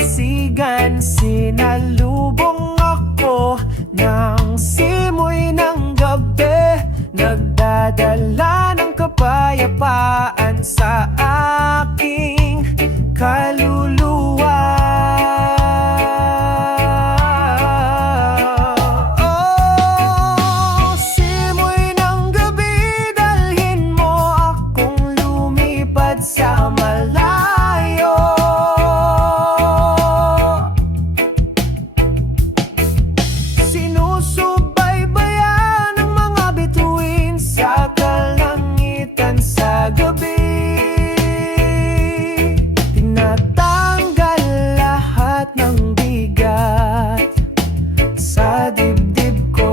dalampasigan, sinalubong ako ng simoy ng gabi, nagdadala ng kapayapaan sa aking kaluluwa. Oh, simoy ng gabi, dalhin mo akong lumipad sa malayo. Sinusubaybayan ng mga bituin sa kalangitan sa gabi. Tinatanggal lahat ng bigat sa dibdib ko.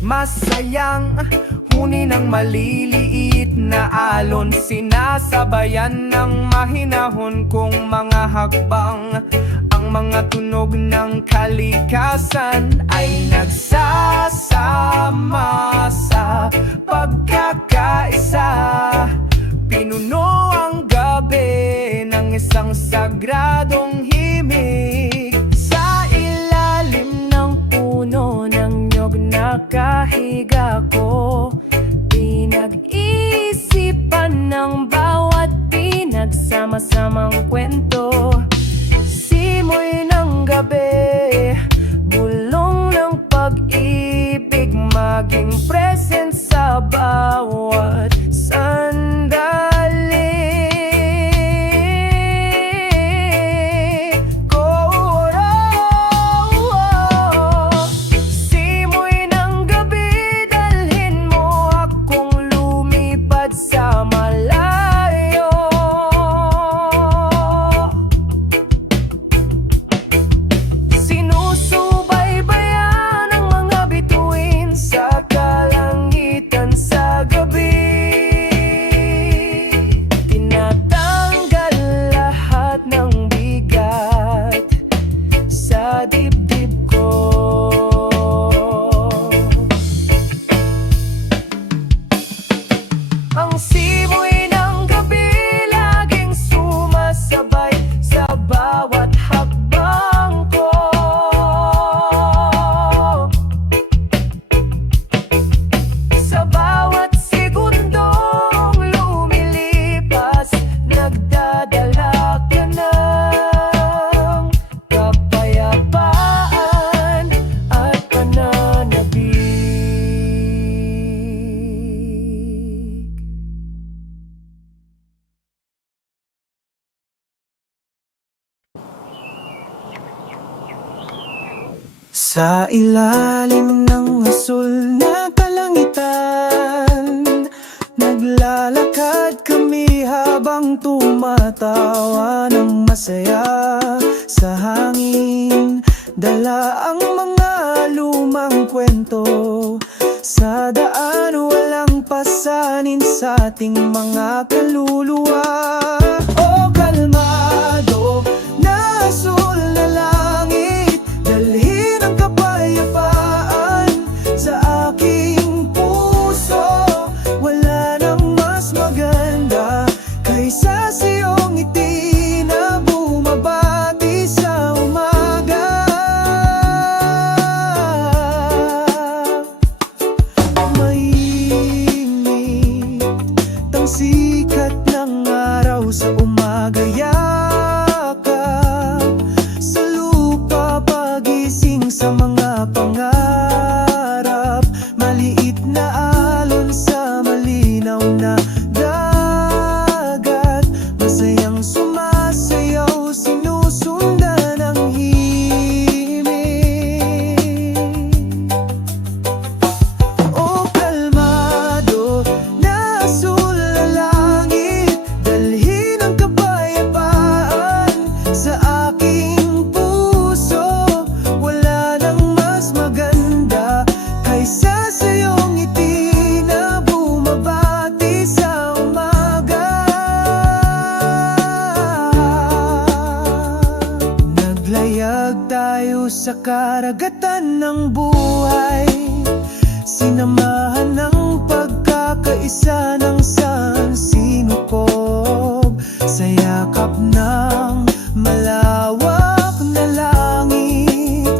Masayang huni ng maliliit na alon, sinasabayan ng mahinahon kong mga hakbang. Ang mga tunog ng kalikasan ay nagsasama sa pagkakaisa. Pinuno ang gabi ng isang sagradong himig. Sa ilalim ng puno ng nyog nakahiga ko, pinag-isipan ng bawat pinagsama-samang kwento. Simoy ng gabi, bulong ng pag-ibig, maging present sa bawat sandali. Simoy ng gabi, dalhin mo akong lumipad sa malayo. Sinusubaybayan ang mga bituin sa kalangitan sa gabi. Tinatanggal lahat ng bigat sa dibdib ko. Ang simoy ng gabi laging sumasabay sa bawat hakbang ko. Sa bawat segundong lumilipas, nagdadala ka ng kapayapaan at pananabik. Sa ilalim ng asul na kalangitan, naglalakad kami habang tumatawa ng masaya. Sa hangin, dala ang mga lumang kwento. Sa daan, walang pasanin sa ating mga kaluluwa. Oh, kalmado na asul na langit, dalhin ang kapayapaan sa aking puso. Wala nang mas maganda kaysa sa iyong ngiti na bumabati sa umaga. Mainit ang sikat ng araw sa umaga, yakap sa lupa, pagising sa mga pangarap. Maliit na alon sa malinaw na dagat, masayang sumasayaw, sinusundan ang himig. O kalmado na asul na langit, dalhin ang kapayapaan sa aking puso. Wala nang mas maganda kaysa sa iyong ngiti na bumabati sa umaga. Naglayag tayo sa karagatan ng buhay, sinamahan ng pagkakaisa ng sansinukob. harap ng malawak na langit.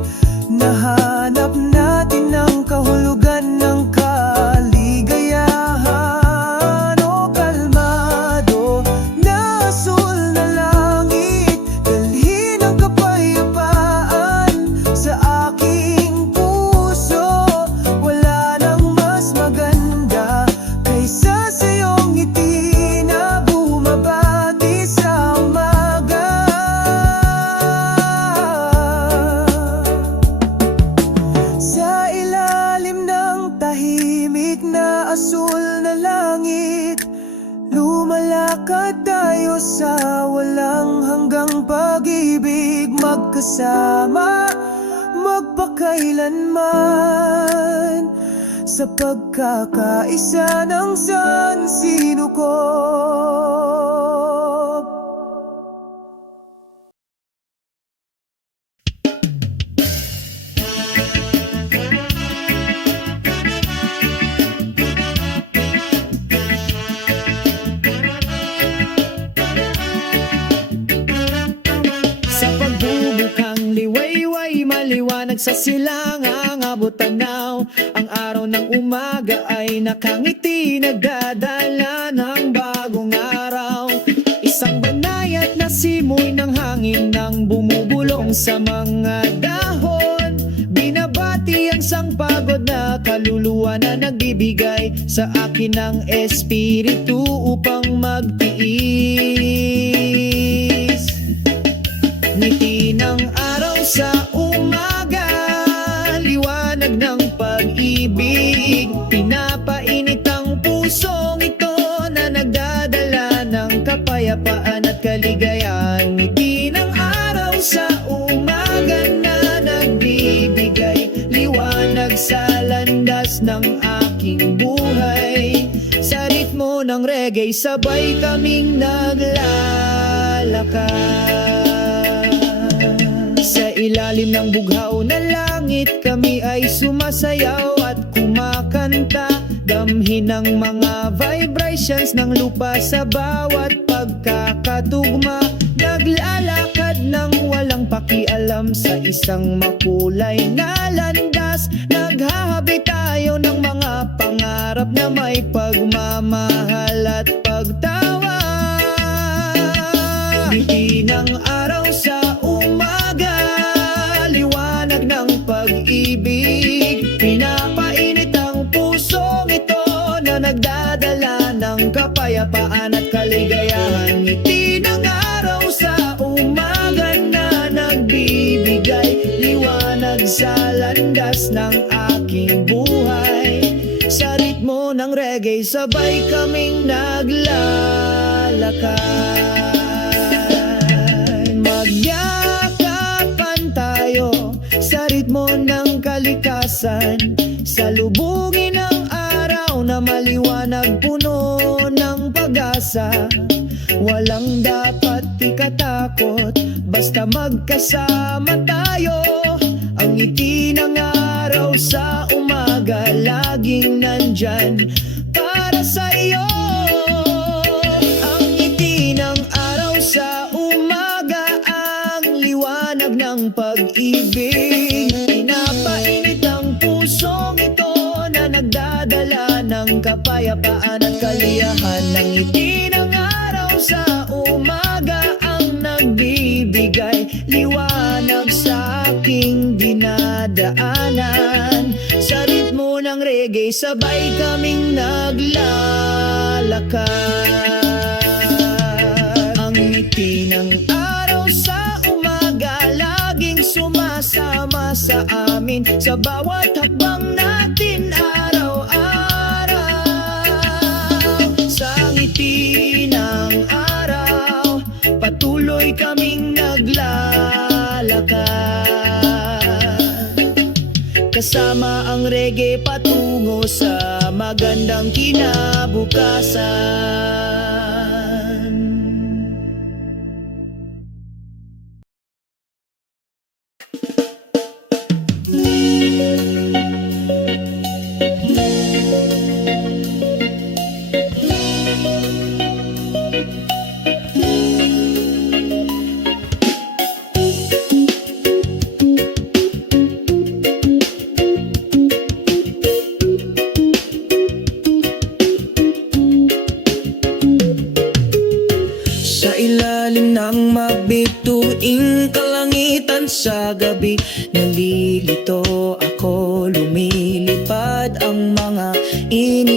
Nahanap natin ang kahulugan ng kaligayahan. O kalmado na asul na langit, dalhin ang kapayapaan sa aking puso. Wala nang mas maganda kaysa sa iyong ngiti na bumabati sa umaga. Sa ilalim ng tahimik na asul na langit, lumalakad tayo sa walang hanggang pag-ibig, magkasama, magpakailanman, sa pagkakaisa ng sansinukob. Sa pagbubukang liwayway, maliwanag sa silangang abot tanaw. Ang araw ng umaga ay nakangiti, nagdadala ng bagong araw. Isang banayad na simoy ng hangin nang bumubulong sa mga dahon. Binabati ang sangpagod na kaluluwa na nagbibigay sa akin ng espiritu upang magtiis. Ngiti ng araw sa umaga, liwanag ng pag-ibig, pinapainit ang pusong ito na nagdadala ng kapayapaan at kaligayahan. Ngiti ng araw sa umaga na nagbibigay liwanag sa landas ng aking buhay. Sa ritmo ng reggae, sabay kaming naglalakad. Sa ilalim ng bughaw na langit, kami ay sumasayaw at kumakanta. Damhin ang mga vibrations ng lupa sa bawat pagkakatugma. Naglalakad ng walang pakialam sa isang makulay na landas. Naghahabi tayo ng mga pangarap na may pagmamahal at pagtawa. Ngiti ng araw sa umaga, liwanag ng pag-ibig, pinapainit ang pusong ito na nagdadala ng kapayapaan at kaligayahan. Ngiti ng araw sa umaga na nagbibigay liwanag sa landas ng aking buhay. Sa ritmo ng reggae, sabay kaming naglalakad. Magyakapan tayo sa ritmo ng kalikasan, salubungin ang araw na maliwanag, puno ng pag-asa. Walang dapat ikatakot, basta magkasama tayo. Ang ngiti ng araw sa umaga, laging nandyan para sa iyo. Ang ngiti ng araw sa umaga, ang liwanag ng pag-ibig, pinapainit ang pusong ito na nagdadala ng kapayapaan at kaliyahan. Ang ngiti ng araw sa umaga ang nagbibigay liwanag sa aking dinadaanan. Sa ritmo ng reggae, sabay kaming naglalakad. Ang ngiti ng araw sa umaga, laging sumasama sa amin sa bawat hakbang natin araw-araw. Sa ngiti ng araw, patuloy kaming naglalakad. Kasama ang reggae patungo sa magandang kinabukasan.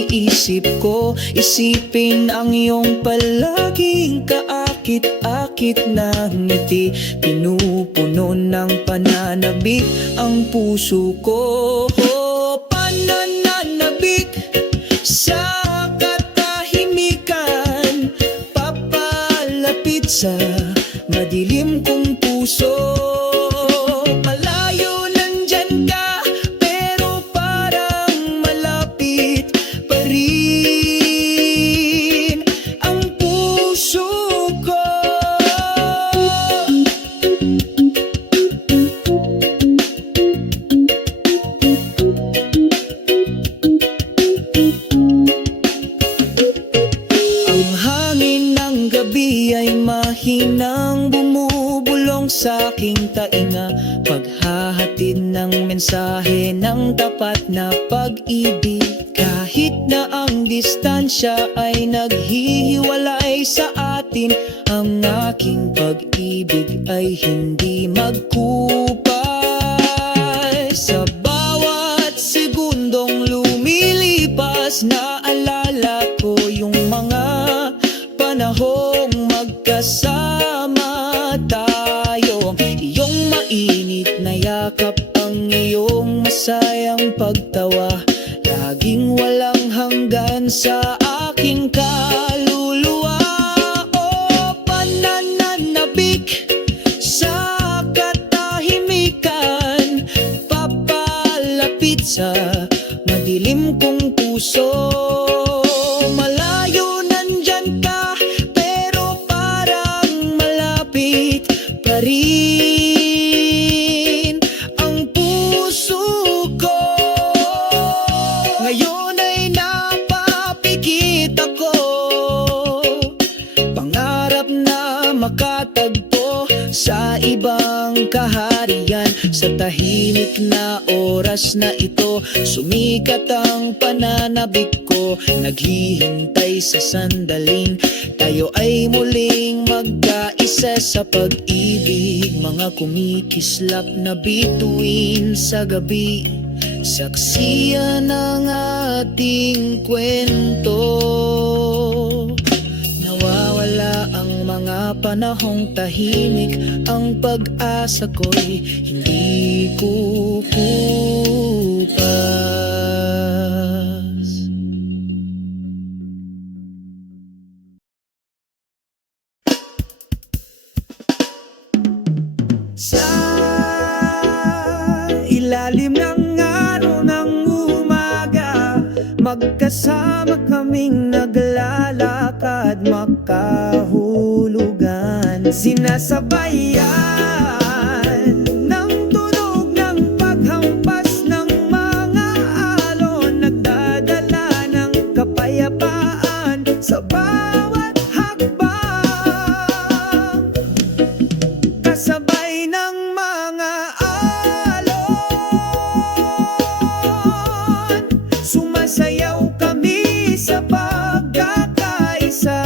iniisip ko. Isipin ang iyong palaging kaakit-akit na ngiti. Pinupuno ng pananabik ang puso ko. Pananabik sa katahimikan, papalapit sa madilim kong puso. Malayo nandyan ka, pero parang malapit pa rin ang puso ko. Ang hangin ng gabi ay mahinang bumubulong sa aking tainga, paghahatid ng mensahe ng tapat na pag-ibig. Kahit na ang distansya ay naghihiwalay sa atin, ang aking pag-ibig ay hindi magkupay. Sa bawat segundong lumilipas, naalala ko yung mga panahong magkasama tayo. Ang iyong mainit na yakap, ang iyong masayang pagtawa, laging walang hanggan sa aking kaluluwa. O pananabik sa katahimikan, papalapit sa madilim kong puso. Malayo nandyan ka, pero parang malapit pa rin ang puso ko. Ngayon ay napapikit ako, pangarap na makatagpo sa ibang kaharian. Sa tahimik na oras na ito, sumikat ang pananabik ko. Naghihintay sa sandaling tayo ay muling magkaisa sa pag-ibig. Mga kumikislap na bituin sa gabi, saksiyan ng ating kwento. Nawawala ang mga panahong tahimik, ang pag-asa ko'y hindi kukupas. Sa ilalim ng araw ng umaga, magkasama kaming naglalakad, makahulugan. Sinasabayan ng tunog ng paghampas ng mga alon, nagdadala ng kapayapaan sa bawat hakbang. Kasabay ng mga alon, sumasayaw kami sa pagkakaisa.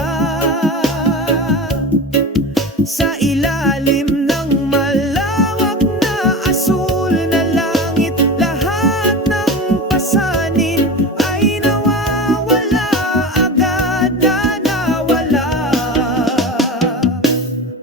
Sa ilalim ng malawak na asul na langit, lahat ng pasanin ay nawawala, agad na nawala.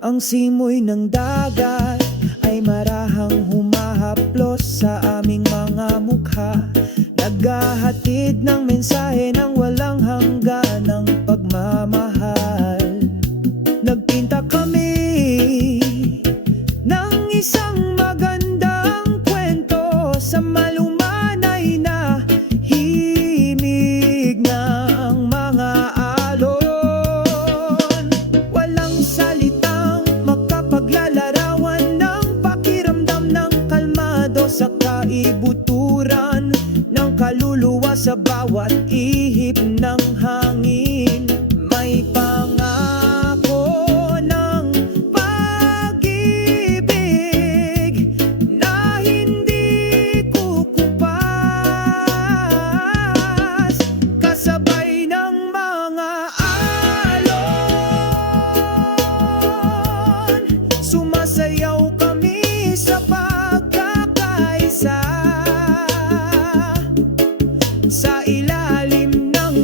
Ang simoy ng dagat ay marahang humahaplos sa aming mga mukha, naghahatid ng mensahe ng walang hanggan ng pagmamahal. Nagpinta kami ng isang magandang kwento sa malumanay na himig ng mga alon. Walang salitang makapaglalarawan ng pakiramdam ng kalmado sa kaibuturan ng kaluluwa. Sa bawat ihip ng hangin may pangako ng pag-ibig na hindi kukupas. Kasabay ng mga alon, sumasayaw kami sa pagkakaisa. Sa ilalim ng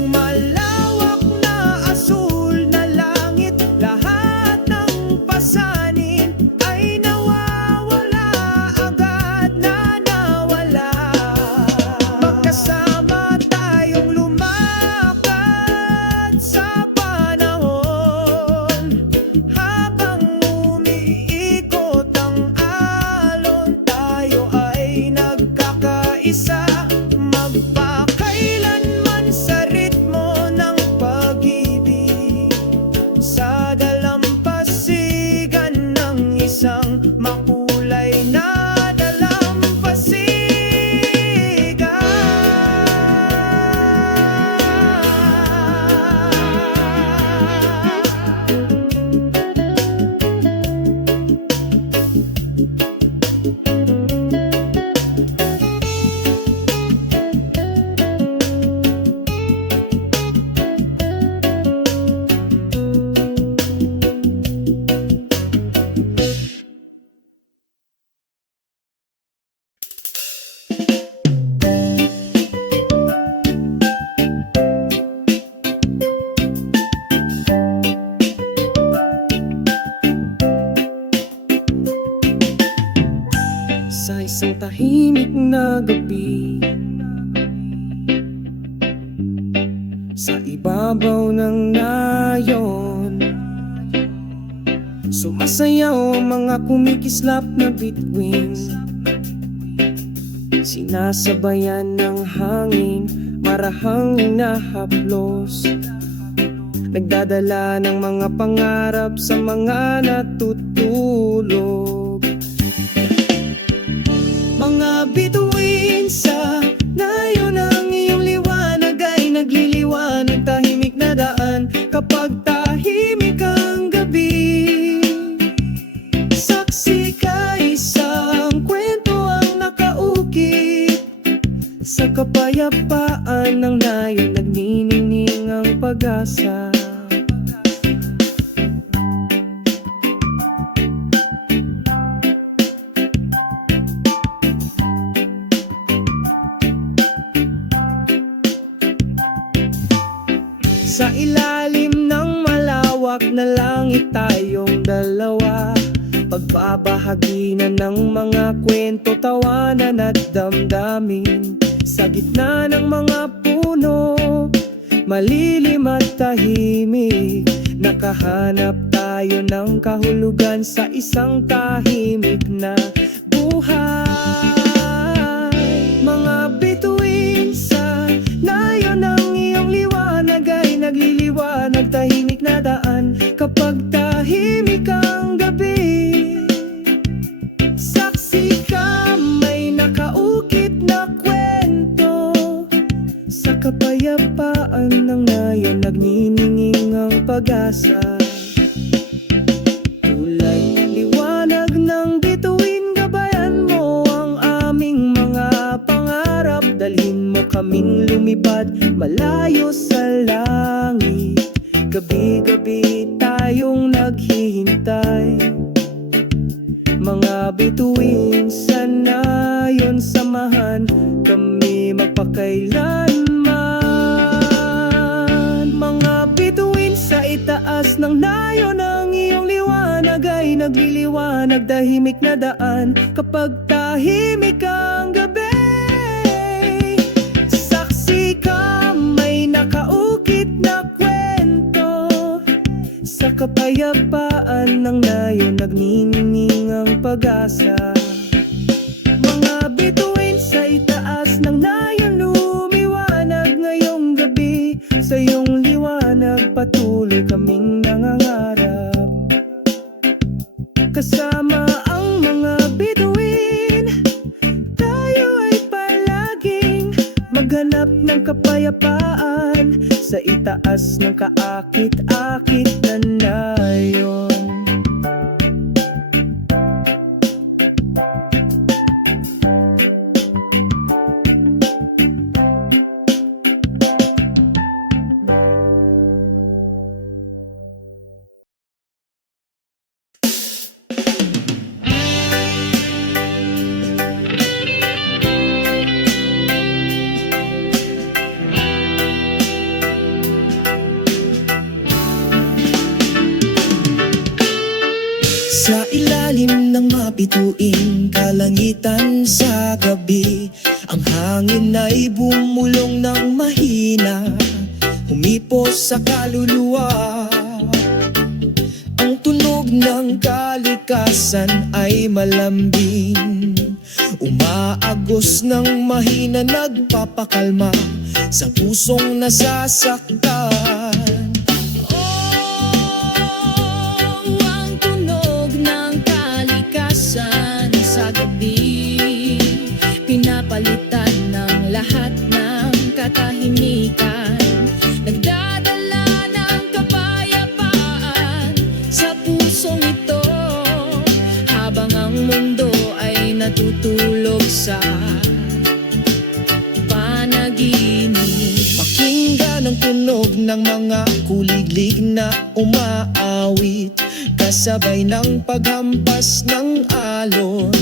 isang tahimik na gabi, sa ibabaw ng nayon, sumasayaw ang mga kumikislap na bituin, sinasabayan ng hangin, marahang nahaplos, nagdadala ng mga pangarap sa mga natutulog. Mga bituin sa nayon ng iyong liwanag ay nagliliwanag, tahimik na daan kapag tahimik ang gabi. Saksi ka, isang kwento ang nakaukit sa kapayapaan ng nayon, nagniningning ang pag-asa. Sa ilalim ng malawak na langit tayong dalawa, pagbabahagi na ng mga kwento, tawanan at damdamin. Sa gitna ng mga puno, malilim at tahimik, nakahanap tayo ng kahulugan sa isang tahimik na buhay. Mga bituin sa nayon ng iyong liwanag ay nagliliwanag, tahimik na daan kapag tahimik ang gabi. Saksi ka, may nakaukit na kwento sa kapayapaan ng nayon, nagnininging ang pag-asa. Tulay liwanag ng bituin, gabayan mo ang aming mga pangarap, dalhin mo kaming lumipad malayo sa langit. Gabi-gabi tayong naghihintay, mga bituin sa nayon, samahan kami magpakailanman. Mga bituin sa itaas ng nayon, ang iyong liwanag ay nagliliwanag, tahimik na daan kapag tahimik ang gabi. Saksi ka, may nakaukit na kwento sa kapayapaan ng nayon, nagniningning ang pag-asa. Mga bituin sa itaas ng nayon, lumiwanag ngayong gabi, sa iyong liwanag patuloy kaming nangangarap. Kasama ang mga bituin, tayo ay palaging maghanap ng kapayapaan sa itaas ng kaakit-akit na nayon. Sa ilalim ng mabituin, kalangitan sa gabi, ang hangin ay bumulong ng mahina, humipos sa kaluluwa. Ang tunog ng kalikasan ay malambing, umaagos ng mahina, nagpapakalma sa pusong nasasaktan. Pinapalitan ng lahat ng katahimikan, nagdadala ng kapayapaan sa pusong ito, habang ang mundo ay natutulog sa panaginip. Pakinggan ang tunog ng mga kuliglig na umaawit, kasabay ng paghampas ng alon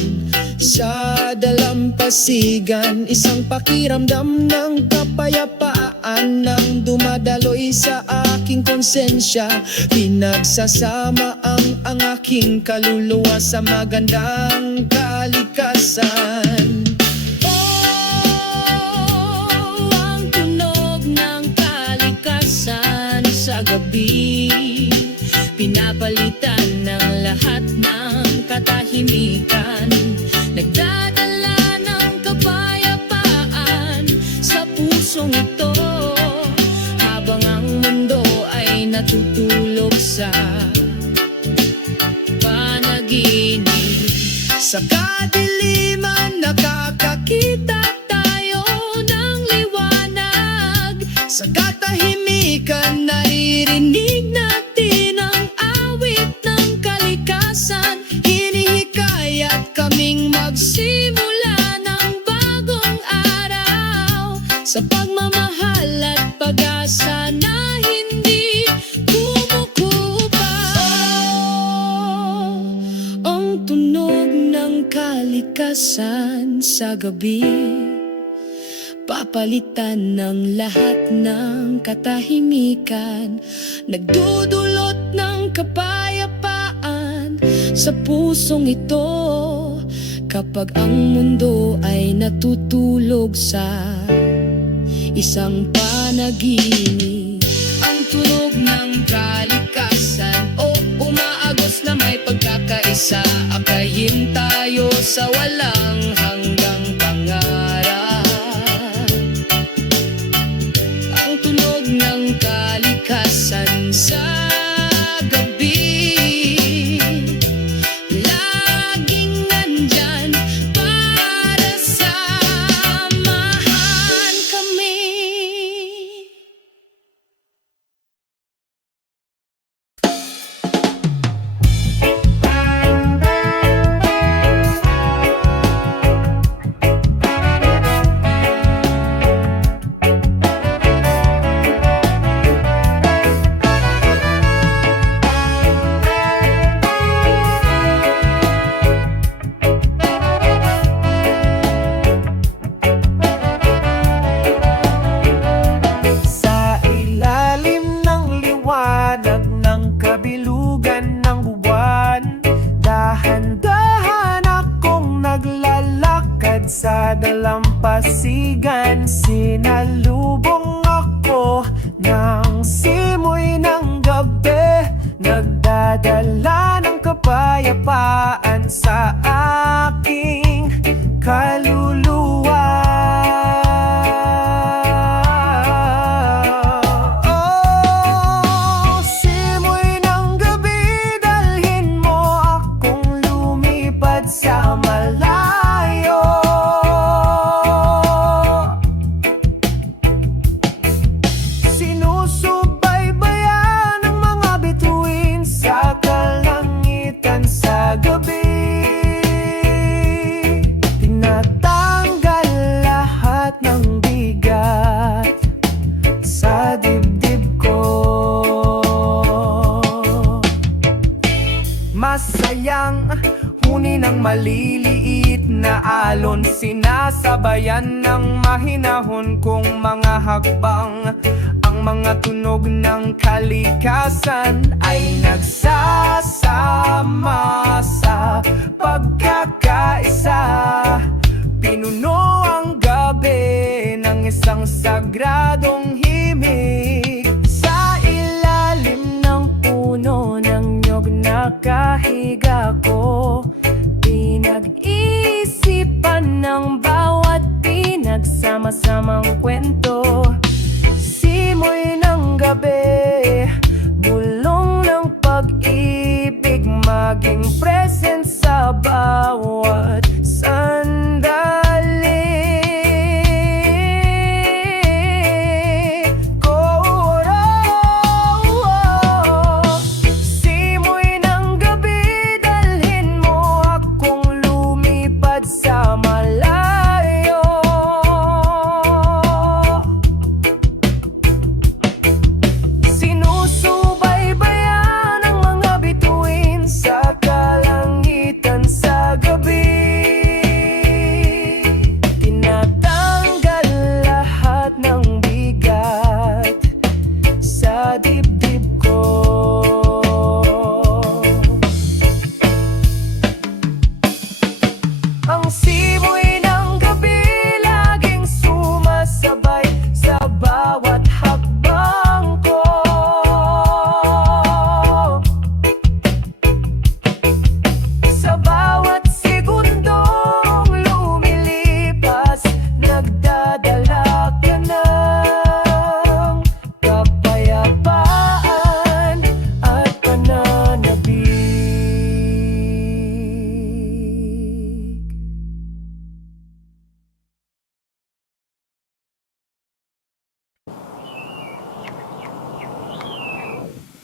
sa dalampasigan. Isang pakiramdam ng kapayapaan nang dumadaloy sa aking konsensya. Pinagsasama ang aking kaluluwa sa magandang kalikasan. Ang tunog ng kalikasan sa gabi, pinapalitan ng lahat ng katahimikan. Nagdadala ng kapayapaan sa pusong ito, habang ang mundo ay natutulog sa panaginip. Sa kadiliman nakakakita tayo ng liwanag. Sa katahimikan naririnig natin ang awit ng kalikasan. Hinihikayat kaming magsimula ng bagong araw sa pagmamahal at pag-asa na hindi kumukupas. Ang tunog ng kalikasan sa gabi, papalitan ng lahat ng katahimikan. Nagdudulot ng kapayapaan sa pusong ito, kapag ang mundo ay natutulog sa isang panaginip. Ang tunog ng kalikasan, umaagos na may pagkakaisa. Akayin tayo sa walang hanggang pangarap. Ang tunog ng kalikasan sa gabi, laging nandyan para samahan kami. Sa ilalim ng liwanag ng kabilugan ng buwan, dahan-dahan akong naglalakad sa dalampasigan. Sinalubong ako ng simoy ng gabi, nagdadala ng kapayapaan sa aking kaluluwa. Simoy ng gabi, dalhin mo akong lumipad sa malayo. Sinusubaybayan ng mga bituin sa kalangitan sa gabi. Tinatanggal lahat ng bigat sa dibdib ko. Masayang huni ng maliliit na alon, sinasabayan ng mahinahon kong mga hakbang. Ang mga tunog ng kalikasan ay nagsasama sa pagkakaisa. Pinuno ang gabi ng isang sagradong himig. Sa ilalim ng puno ng nyog nakahiga ko, pinag-isipan ng bawat pinagsama-samang kwento. Simoy ng gabi, bulong ng pag-ibig, maging present sa bawat sandali. Simoy ng gabi, dalhin mo akong lumipad sa malayo.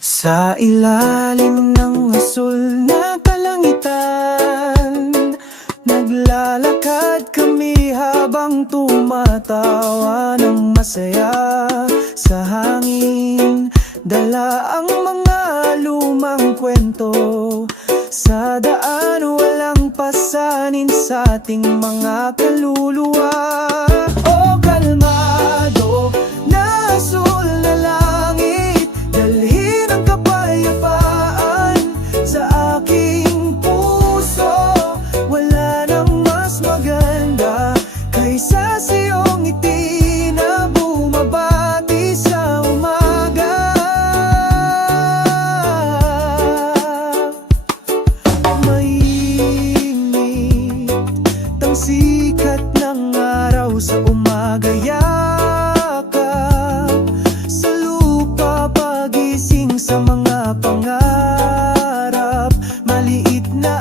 Sa ilalim ng asul na kalangitan, naglalakad kami habang tumatawa ng masaya. Sa hangin, dala ang mga lumang kwento. Sa daan, walang pasanin sa ating mga kaluluwa. O kalmado na asul na langit, dalhin ang kapayapaan sa aking puso. Wala nang mas maganda kaysa sa iyong ngiti na bumabati sa umaga. Mainit ang sikat ng araw sa umaga, yakap sa lupa, pagising sa mga pangarap. Maliit na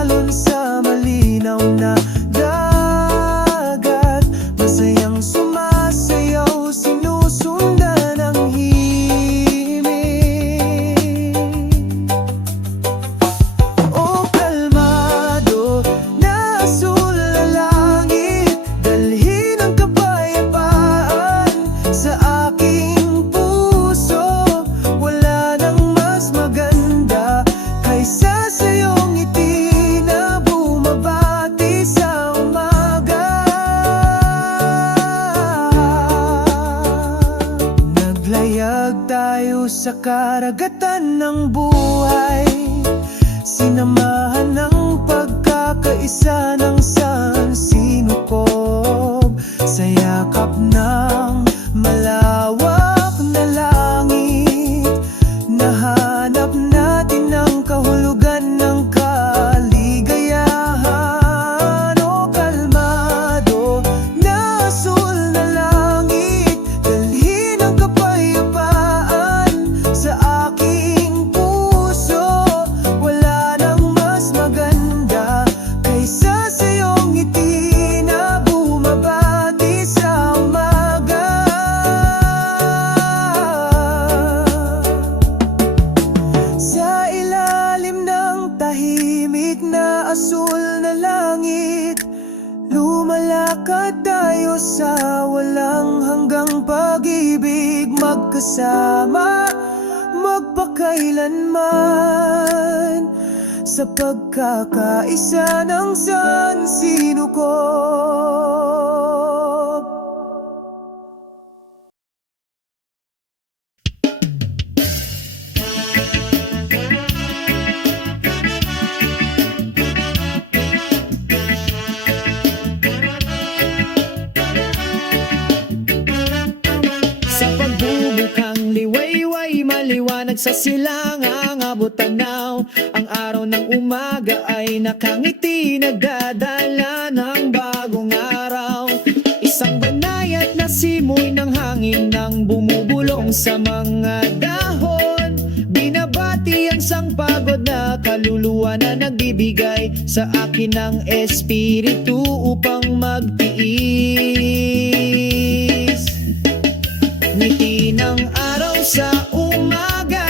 alon sa malinaw na dagat, masayang sumasayaw, sinusundan ang himig. O kalmado na asul na langit, dalhin ang kapayapaan sa aking puso. Wala nang mas maganda kaysa sa iyong ngiti na bumabati sa umaga. Naglayag tayo sa karagatan ng buhay, sinamahan ng pagkakaisa ng sansinukob. Sa yakap ng malawak na langit, nahanap natin ang kahulugan ng kaligayahan. O kalmado na asul na langit, dalhin ang kapayapaan sa aking puso. Wala nang mas maganda kaysa sa iyong ngiti na bumabati sa umaga. Sa ilalim ng tahimik na asul na langit, lumalakad tayo sa walang hanggang pag-ibig, magkasama magpakailanman sa pagkakaisa ng sansinukob. Sa pagbubukang liwayway, maliwanag sa silangang abot tanaw. Ang araw ng umaga ay nakangiti, nagdadala ng bagong araw. Isang banayad na simoy ng hangin nang bumubulong sa mga dahon. Binabati ang sangpagod na kaluluwa na nagbibigay sa akin ng espiritu upang magtiis. Ngiti ng araw sa umaga,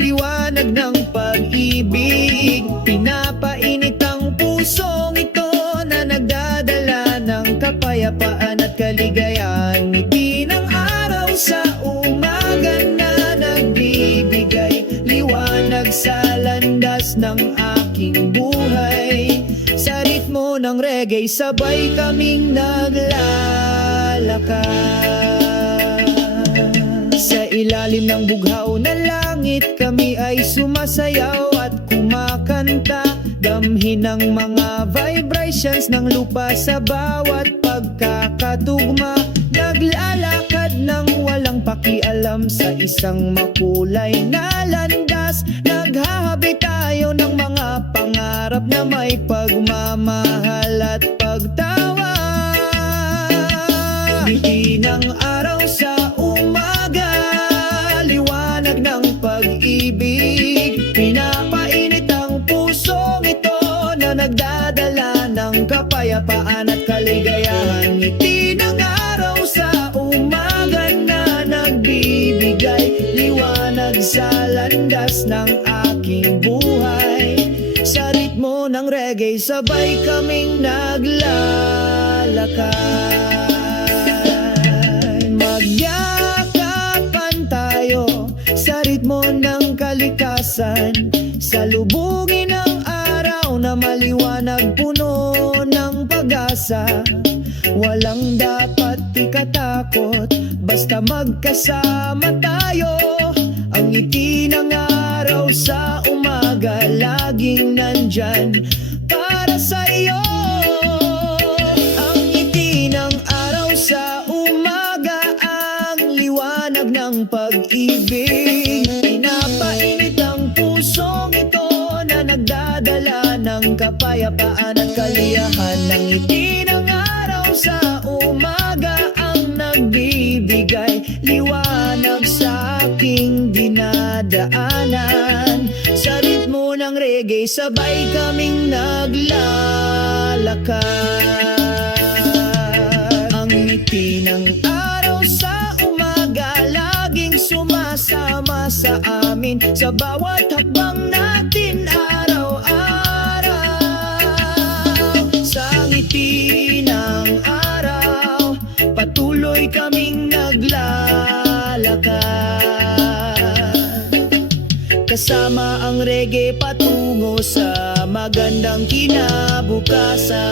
liwanag ng pag-ibig, pinapainit ang pusong ito na nagdadala ng kapayapaan at kaligayahan. Ngiti ng araw sa umaga na nagbibigay liwanag sa landas ng aking buhay. Sa ritmo ng reggae, sabay kaming naglalakad. Sa ilalim ng bughaw na langit, kami ay sumasayaw at kumakanta. Damhin ang mga vibrations ng lupa sa bawat pagkakatugma. Naglalakad ng walang pakialam sa isang makulay na landas. Naghahabi tayo ng mga pangarap na may pagmamahal at pagtawa. Ngiti ng araw sa umaga, liwanag ng pag-ibig, pinapainit ang pusong ito na nagdadala ng kapayapaan at kaligayahan. Ngiti ng araw sa umaga na nagbibigay liwanag sa landas ng aking buhay. Sa ritmo ng reggae, sabay kaming naglalakad. Magyakapan tayo sa ritmo ng kalikasan, salubungin ang araw na maliwanag, puno ng pag-asa. Walang dapat ikatakot, basta magkasama tayo. Ang ngiti ng araw sa umaga, laging nandyan para sa iyo. Ang ngiti ng araw sa umaga, ang liwanag ng pag-ibig. Pinapainit ang pusong ito na nagdadala ng kapayapaan at kaliyahan. Ang ngiti ng araw sa umaga ang nagbibigay liwanag sa aking dinadaanan. Sa ritmo ng reggae, sabay kaming naglalakad. Ang ngiti ng araw sa umaga, laging sumasama sa amin sa bawat hakbang natin araw-araw. Sa ngiti ng araw, patuloy kaming naglalakad. Kasama ang reggae patungo sa magandang kinabukasan.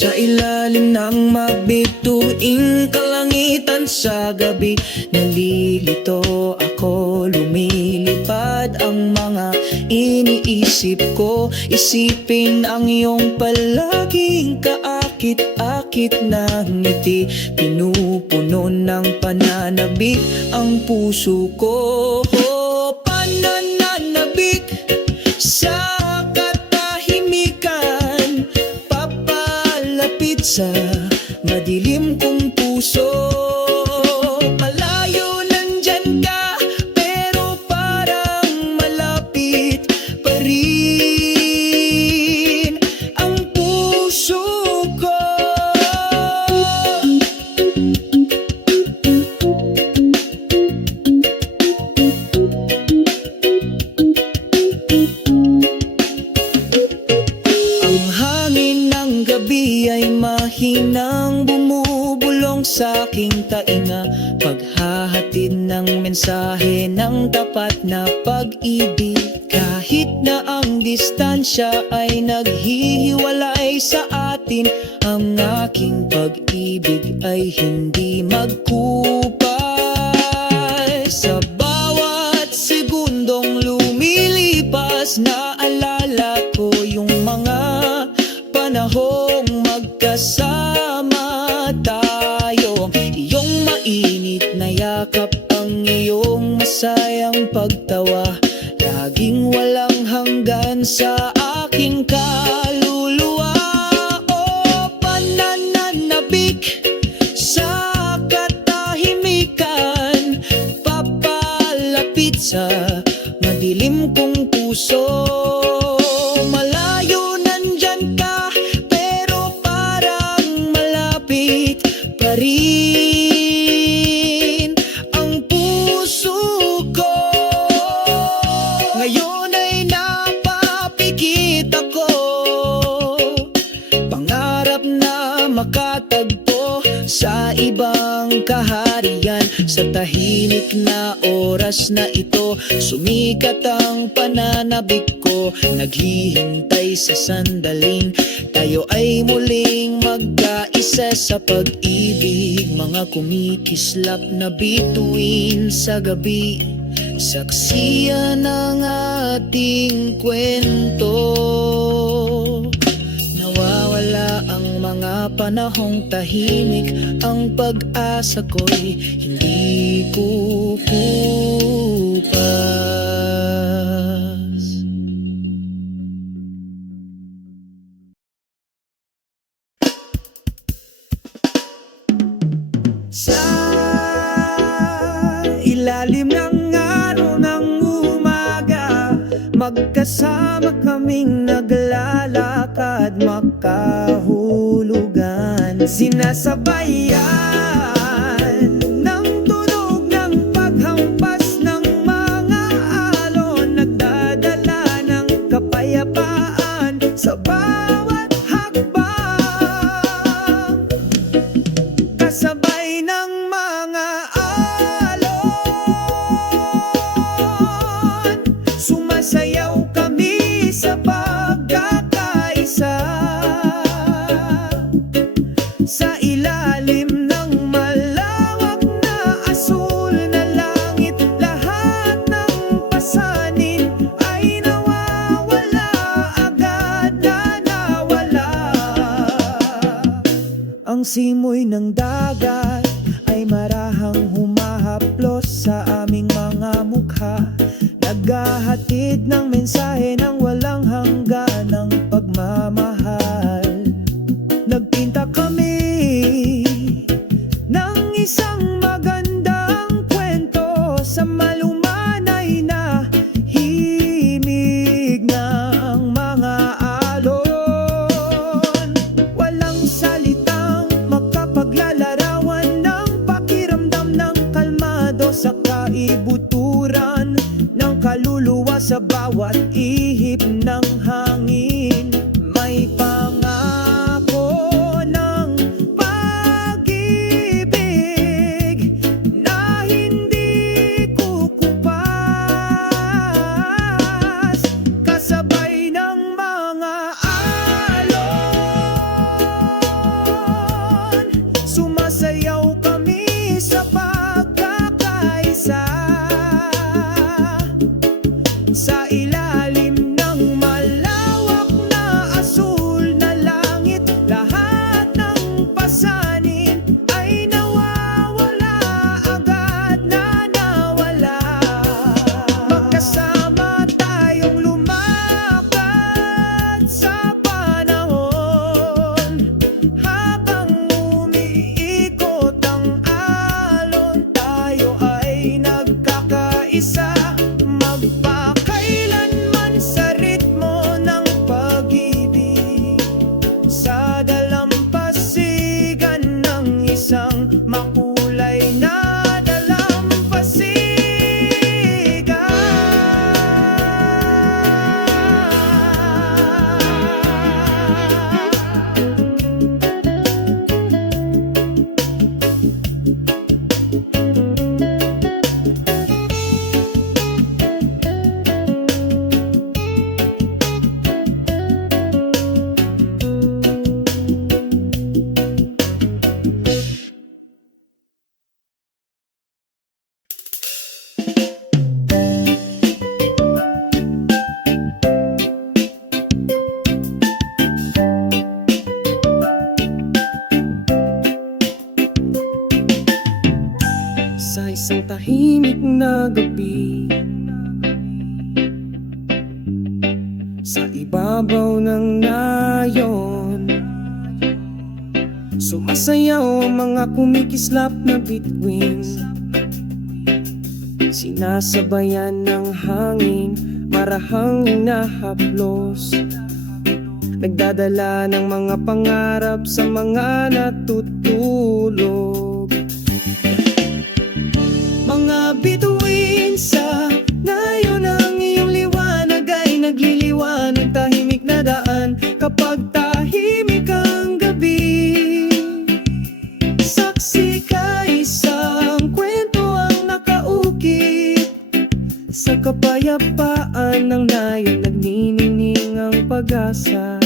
Sa ilalim ng mabituing kalangitan sa gabi, nalilito ako, lumilipad ang mga iniisip ko. Isipin ang iyong palaging kaakit-akit na ngiti, pinupuno ng pananabik ang puso ko. Pananabik sa katahimikan, papalapit sa madilim kong puso. Malayo nandyan ka, pero parang malapit pa rin ang puso ko. Ang hangin ng gabi ay mahinang bumubulong sa aking tainga, paghahatid ng mensahe ng tapat na pag-ibig. Kahit na ang distansya ay naghihiwalay sa atin, ang aking pag-ibig ay hindi magkupay. Sa bawat segundong lumilipas, naalala ko yung mga panahong magkasama tayo. Iyong mainit na yakap, ang iyong masayang pagtawa, laging walang hanggan sa aking kaluluwa. O pananabik sa katahimikan, papalapit sa madilim kong puso. Malayo nandyan ka, pero parang malapit pa rin ang puso ko. Ngayon ay napapikit ako, pangarap na makatagpo sa ibang kaharian. Sa tahimik na oras na ito, sumikat ang pananabik ko, naghihintay sa sandaling tayo ay muling magkaisa sa pag-ibig. Mga kumikislap na bituin sa gabi, saksiyan ng ating kwento. Nawawala ang mga panahong tahimik, ang pag-asa ko'y hindi kukupas. Sa ilalim ng araw ng umaga, magkasama kaming naglalakad, makahulugan, sinasabayan ng tunog ng paghampas ng mga alon, nagdadala ng kapayapaan sa bawat hakbang, kasabay ng mga alon, sumasayaw kami sa pagkakaisa, sa ilalim ng malawak na asul na langit, lahat ng pasanin ay nawawala, agad na nawala. Ang simoy ng dagat ay marahang humahaplos sa aming mga mukha, naghahatid ng mensahe ng walang hangganang pagmamahal. Nagpinta kami ng isang magandang kwento sa malumanay na himig ng mga alon. Walang salitang makapaglalarawan ng pakiramdam ng kalmado sa kaibuturan ng kaluluwa sa bawat ihip ng hangin. May pangako ng pag-ibig na hindi kukupas, kasabay ng mga alon, sumasayaw kami sa pagkakaisa, sa ilalim ng malawak na asul na langit, lahat ng pasanin ay nawawala, agad na nawala. Magkasama tayong lumakad sa panahon, habang umiikot ang alon, tayo ay nagkakaisa, magpakailanman sa ritmo ng pag-ibig, sa dalampasigan ng isang makulay na dalampasigan. Sa isang tahimik na gabi, sa ibabaw ng nayon, sumasayaw ang mga kumikislap na bituin, sinasabayan ng hangin, marahang hinahaplos, nagdadala ng mga pangarap sa mga natutulog. Mga bituin sa ngayon, ang iyong liwanag ay nagliliwanag, tahimik na daan kapag tahimik ang gabi. Saksi ka, isang kwento ang nakaukit, sa kapayapaan ng nayon nagniningning ang pag-asa.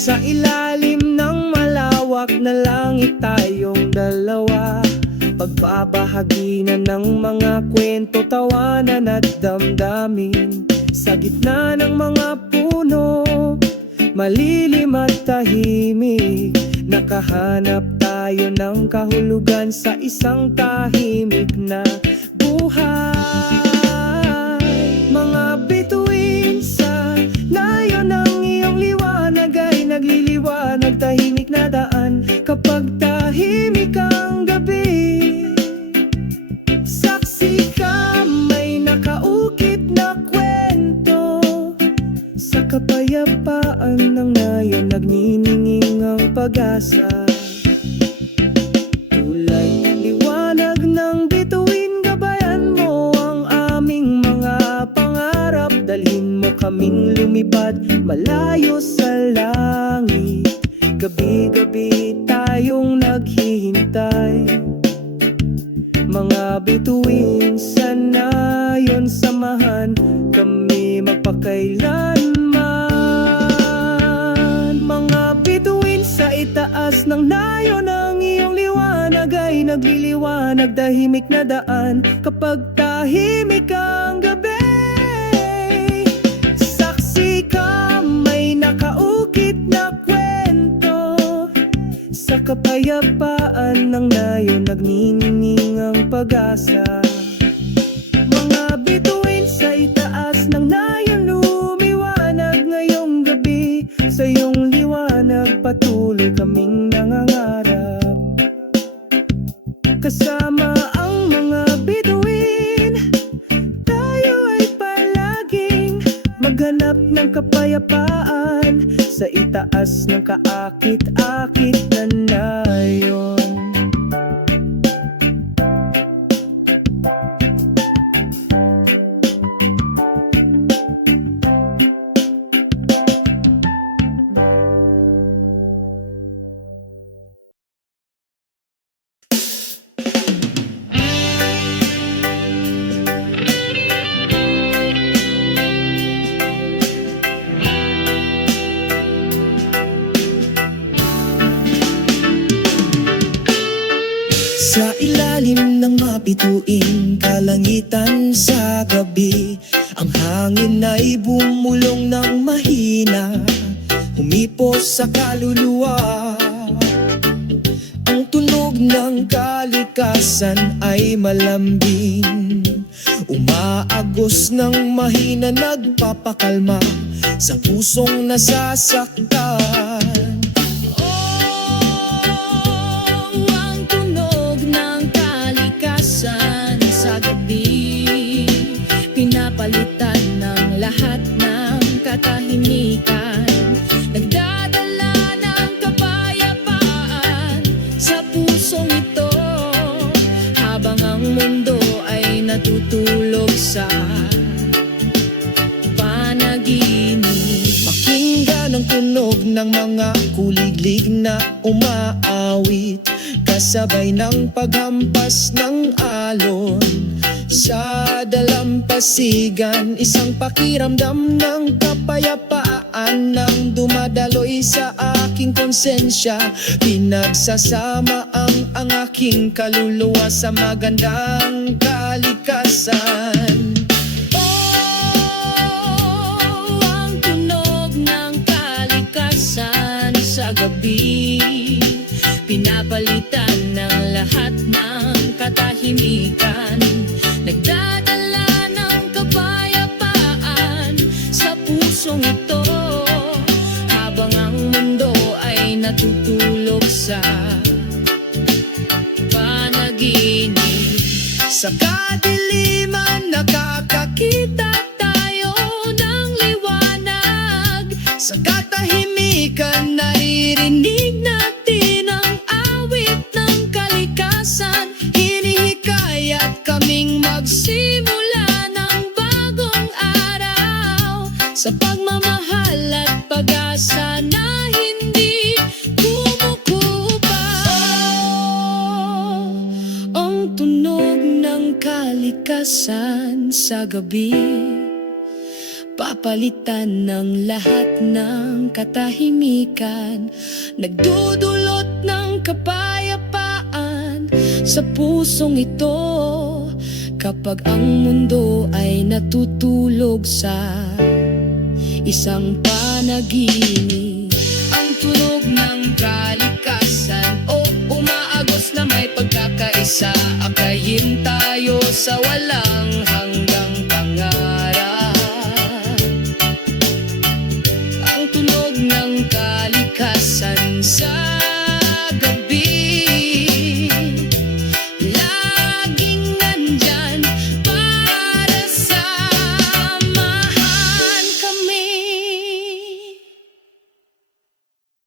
Sa ilalim ng malawak na langit tayong dalawa, pagbabahagi na ng mga kwento, tawanan at damdamin. Sa gitna ng mga puno, malilim at tahimik, nakahanap tayo ng kahulugan sa isang tahimik na buhay. Mga bituin sa layo ng iyong liwanag ay nagliliwanag, tahimik na daan kapag tahimik ang gabi. Saksi ka, may nakaukit na kwento, sa kapayapaan ng nayon nagnininging ang pag-asa. Tulay liwanag ng bituin, gabayan mo ang aming mga pangarap, dalhin mo kaming lumipad malayo sa langit. Gabi-gabi tayong naghihintay, mga bituin sa nayon, samahan kami magpakailanman. Mga bituin sa itaas ng nayon, ang iyong liwanag ay nagliliwanag, tahimik na daan kapag tahimik ang gabi. Saksi ka, may nakaukit na kwento, sa kapayapaan ng nayon nagnininging ang pag-asa. Mga bituin sa itaas ng nayon, lumiwanag ngayong gabi, sa iyong liwanag patuloy kaming nangangarap. Kasama ang mga bituin, tayo ay palaging maghanap ng kapayapaan sa itaas ng kaakit-akit na nayon. Sa ilalim ng mapituin, kalangitan sa gabi, ang hangin ay bumulong ng mahina, humipos sa kaluluwa. Ang tunog ng kalikasan ay malambing, umaagos ng mahina, nagpapakalma sa pusong nasasaktan. Pinapalitan ng lahat ng katahimikan, nagdadala ng kapayapaan sa pusong ito, habang ang mundo ay natutulog sa panaginip. Pakinggan ang tunog ng mga kuliglig na umaawit, kasabay ng paghampas ng alon sa dalampasigan. Isang pakiramdam ng kapayapaan nang dumadaloy sa aking konsensya, pinagsasama ang aking kaluluwa sa magandang kalikasan. Ang tunog ng kalikasan sa gabi, pinapalitan ng lahat ng katahimikan, nagdadala ng kapayapaan sa pusong ito, habang ang mundo ay natutulog sa panaginip. Sa kadiliman nakakakita tayo ng liwanag, sa katahimikan naririnig natin ang awit ng kalikasan. Hinihikayat kaming magsimula ng bagong araw, sa pagmamahal at pag-asa na hindi kumukupas. Ang tunog ng kalikasan sa gabi, Papalitan ng lahat ng katahimikan, nagdudulot ng kapayapaan sa pusong ito. Kapag ang mundo ay natutulog sa isang panaginip, ang tunog ng kalikasan o umaagos na may pagkakaisa, akayin tayo sa walang hanggan.